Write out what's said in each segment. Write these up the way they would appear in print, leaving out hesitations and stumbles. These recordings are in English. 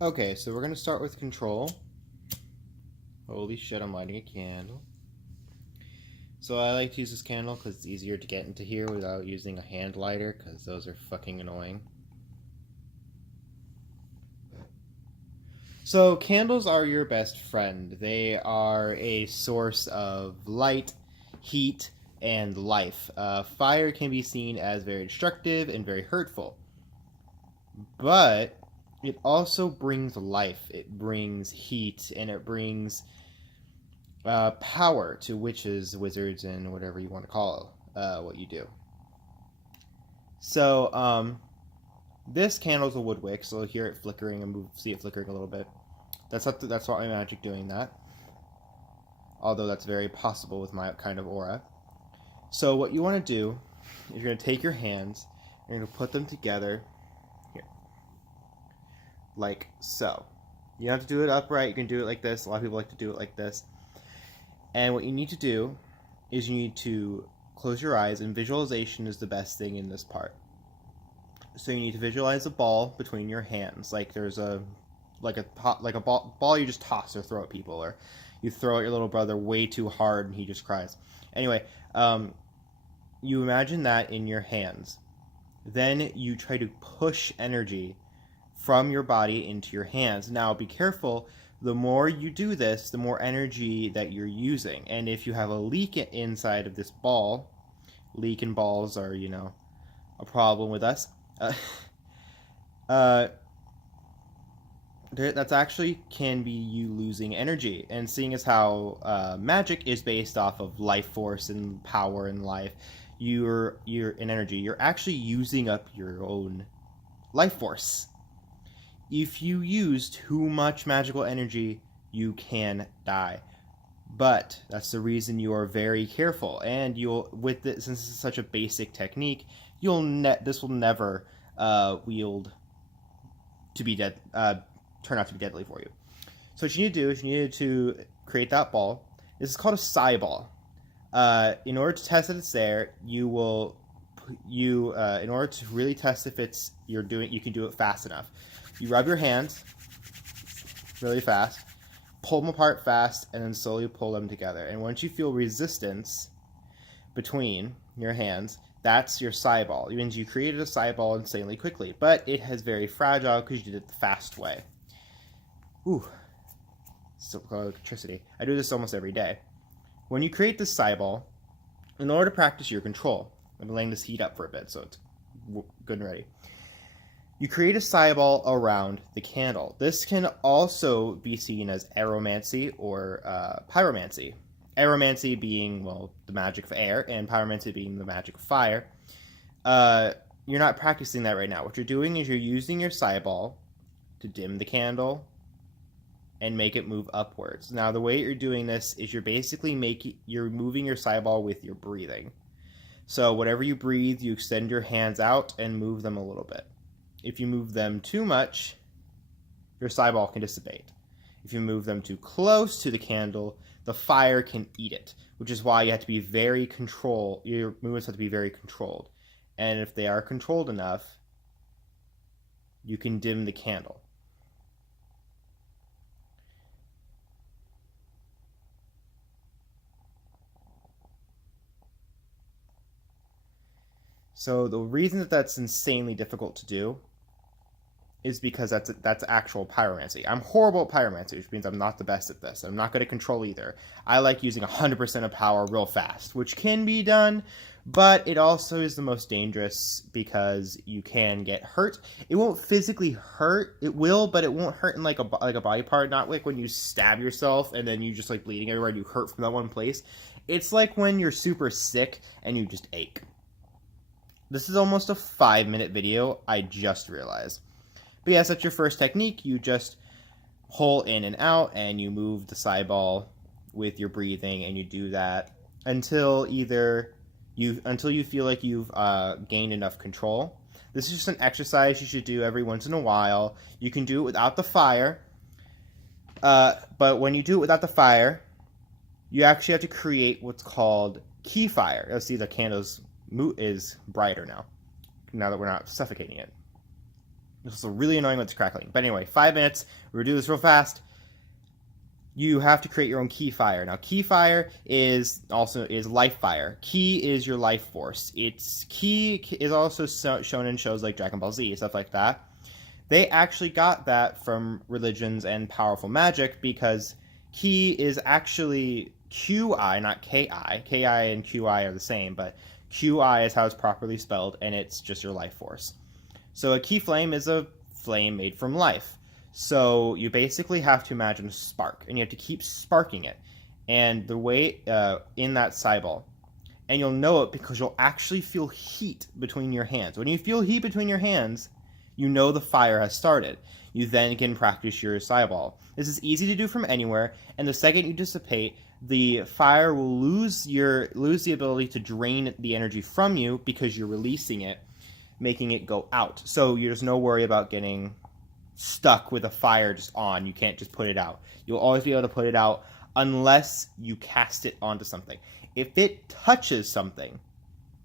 Okay, so we're going to start with control. Holy shit, I'm lighting a candle. So I like to use this candle because it's easier to get into here without using a hand lighter, because those are fucking annoying. So candles are your best friend. They are a source of light, heat, and life. Fire can be seen as very destructive and very hurtful. But it also brings life. It brings heat, and it brings power to witches, wizards, and whatever you want to call what you do. So, this candle's a wood wick, so you'll hear it flickering and see it flickering a little bit. That's not my magic doing that. Although that's very possible with my kind of aura. So what you want to do is you're going to take your hands and you're going to put them together here, like so. You don't have to do it upright. You can do it like this. A lot of people like to do it like this. And what you need to do is you need to close your eyes, and visualization is the best thing in this part. So you need to visualize a ball between your hands, like there's a ball you just toss or throw at people, or you throw at your little brother way too hard and he just cries. Anyway, you imagine that in your hands. Then you try to push energy from your body into your hands. Now, be careful. The more you do this, the more energy that you're using. And if you have a leak inside of this ball, leak and balls are, a problem with us. That's actually can be you losing energy. And seeing as how magic is based off of life force and power and life, you're in energy. You're actually using up your own life force. If you use too much magical energy, you can die. But that's the reason you are very careful. And since this is such a basic technique, this will never wield to be dead. Turn out to be deadly for you. So what you need to do is you need to create that ball. This is called a Psyball. In order to test that it's there, in order to really test if you can do it fast enough. You rub your hands really fast, pull them apart fast, and then slowly pull them together. And once you feel resistance between your hands, that's your Psyball. It means you created a Psyball insanely quickly, but it is very fragile because you did it the fast way. Ooh, still electricity. I do this almost every day. When you create this Psyball, in order to practice your control, I'm letting this heat up for a bit so it's good and ready. You create a Psyball around the candle. This can also be seen as aeromancy or pyromancy. Aeromancy being, the magic of air, and pyromancy being the magic of fire. You're not practicing that right now. What you're doing is you're using your Psyball to dim the candle and make it move upwards. Now, the way you're doing this is you're moving your Psyball with your breathing. So whatever you breathe, you extend your hands out and move them a little bit. If you move them too much, your Psyball can dissipate. If you move them too close to the candle, the fire can eat it, which is why you have to be very controlled. Your movements have to be very controlled. And if they are controlled enough, you can dim the candle. So the reason that that's insanely difficult to do is because that's actual pyromancy. I'm horrible at pyromancy, which means I'm not the best at this. I'm not good at control either. I like using 100% of power real fast, which can be done, but it also is the most dangerous because you can get hurt. It won't physically hurt. It will, but it won't hurt in like a body part. Not like when you stab yourself and then you just like bleeding everywhere and you hurt from that one place. It's like when you're super sick and you just ache. This is almost a 5-minute video, I just realized. But yes, that's your first technique. You just pull in and out, and you move the Psyball with your breathing, and you do that until you feel like you've gained enough control. This is just an exercise you should do every once in a while. You can do it without the fire, but when you do it without the fire, you actually have to create what's called key fire. You'll see the candle's is brighter now that we're not suffocating it. It's also really annoying when it's crackling. But anyway, 5 minutes. We're going to do this real fast. You have to create your own key fire. Now, key fire is life fire. Key is your life force. Its key is also shown in shows like Dragon Ball Z, stuff like that. They actually got that from religions and powerful magic because ki is actually QI, not KI. KI and QI are the same, but QI is how it's properly spelled, and it's just your life force. So a ki flame is a flame made from life. So you basically have to imagine a spark, and you have to keep sparking it. And the way in that Psyball, and you'll know it because you'll actually feel heat between your hands. When you feel heat between your hands, you know the fire has started. You then can practice your Psyball. This is easy to do from anywhere, and the second you dissipate, the fire will lose the ability to drain the energy from you because you're releasing it, making it go out. So there's no worry about getting stuck with a fire just on. You can't just put it out. You'll always be able to put it out unless you cast it onto something. If it touches something,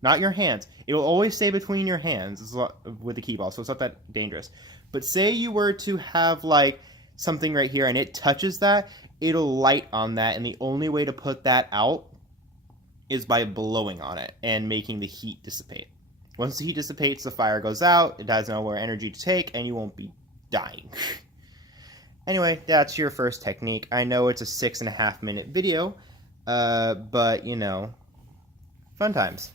not your hands, it will always stay between your hands with the key ball, so it's not that dangerous. But say you were to have like something right here and it touches that, it'll light on that, and the only way to put that out is by blowing on it and making the heat dissipate. Once the heat dissipates, the fire goes out, it has no more energy to take, and you won't be dying. Anyway, that's your first technique. I know it's a 6.5-minute video, but you know, fun times.